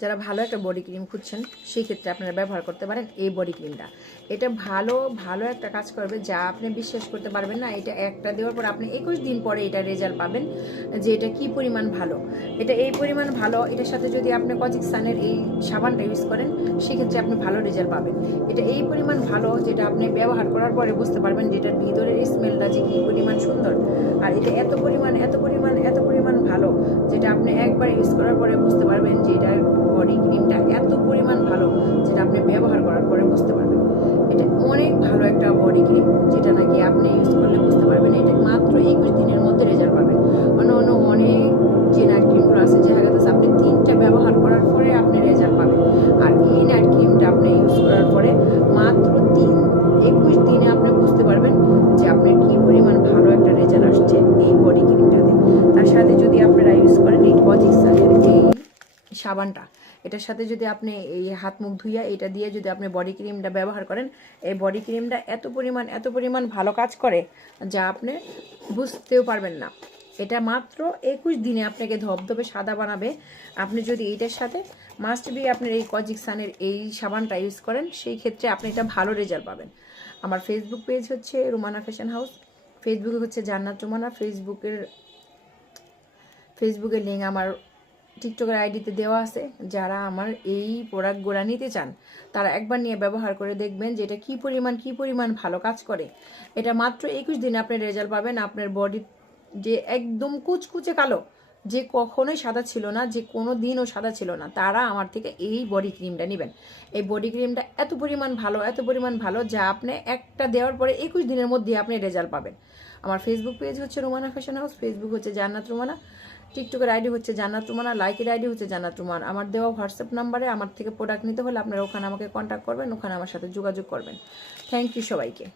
যারা ভালো একটা বডি ক্রিম খুঁজছেন সেই ক্ষেত্রে আপনারা ব্যবহার করতে পারেন এই বডি ক্রিমটা। এটা ভালো ভালো একটা কাজ করবে, যা আপনি বিশ্বাস করতে পারবেন না। এটা একটা দেওয়ার পর আপনি 21 দিন পরে এটা রেজাল্ট পাবেন যে এটা কি পরিমাণ ভালো। এটা এই পরিমাণ ভালো, এটার সাথে যদি আপনি কজিক সানের এই সাবানটা ইউজ করেন সেক্ষেত্রে আপনি ভালো রেজাল্ট পাবেন। এটা এই পরিমাণ ভালো যেটা আপনি ব্যবহার করার পরে বুঝতে পারবেন যে এটার ভিতরের স্মেলটা যে কি পরিমাণ সুন্দর। আর এটা এত পরিমাণ ভালো যেটা আপনি একবার ইউজ করার পরে বুঝতে পারবেন যে এটার বডি ক্রিমটা এত পরিমাণ ভালো যেটা আপনি ব্যবহার করার পরে বুঝতে পারবেন। এটা অনেক ভালো একটা বডি ক্রিম যেটা নাকি আপনি ইউজ করলে বুঝতে পারবেন। এটা মাত্র 21 দিনের মধ্যে রেজাল্ট পাবেন। অন্য অনেক যে নাইট ক্রিমগুলো আছে যে গেছে আপনি 3টা ব্যবহার করার পরে আপনি রেজাল্ট পাবেন। আর এই নাইট ক্রিমটা আপনি ইউজ করার পরে মাত্র 21 দিনে আপনি বুঝতে পারবেন যে আপনার কি পরিমাণ ভালো একটা রেজাল্ট আসছে এই বডি ক্রিমটাতে। তার সাথে যদি আপনারা ইউজ করেন এই কজিক সানের এই সাবানটা, এটার সাথে যদি আপনি এই হাত মুখ ধুইয়া এটা দিয়ে যদি আপনি বডি ক্রিমটা ব্যবহার করেন, এই বডি ক্রিমটা এত পরিমাণ ভালো কাজ করে যা আপনি বুঝতেও পারবেন না। এটা মাত্র 21 দিনে আপনাকে ধবধবে সাদা বানাবে। আপনি যদি এইটার সাথে মাস্ট বি আপনার এই কজিক সানের এই সাবানটা ইউজ করেন সেই ক্ষেত্রে আপনি এটা ভালো রেজাল্ট পাবেন। আমার ফেসবুক পেজ হচ্ছে রুমানা ফ্যাশন হাউস, ফেসবুকে হচ্ছে জান্নাত রুমানা, ফেসবুকের লিঙ্ক আমার টিকটকের আইডিতে দেওয়া আছে। যারা আমার এই প্রোডাক্টগুলো নিতে চান তারা একবার নিয়ে ব্যবহার করে দেখবেন যে এটা কি পরিমাণ ভালো কাজ করে। এটা মাত্র 21 দিনে আপনি রেজাল্ট পাবেন। আপনার বডি যে একদম কুচকুচে কালো, যে কখনোই সাদা ছিল না, যে কোনো দিনও সাদা ছিল না, তারা আমার থেকে এই বডি ক্রিমটা নেবেন। এই বডি ক্রিমটা এত পরিমাণ ভালো যা আপনি একটা দেওয়ার পরে 21 দিনের মধ্যে আপনি রেজাল্ট পাবেন। আমার ফেসবুক পেজ হচ্ছে রুমানা ফ্যাশন হাউস, ফেসবুক হচ্ছে জান্নাত রুমানা, টিকটকের আইডি হচ্ছে জান্নাত রুমানা, লাইকের আইডি হচ্ছে জান্নাত রুমানা। আমার দেওয়া হোয়াটসঅ্যাপ নাম্বারে আমার থেকে প্রোডাক্ট নিতে হলে আপনারা ওখানে আমাকে কন্ট্যাক্ট করবেন, ওখানে আমার সাথে যোগাযোগ করবেন। থ্যাংক ইউ সবাইকে।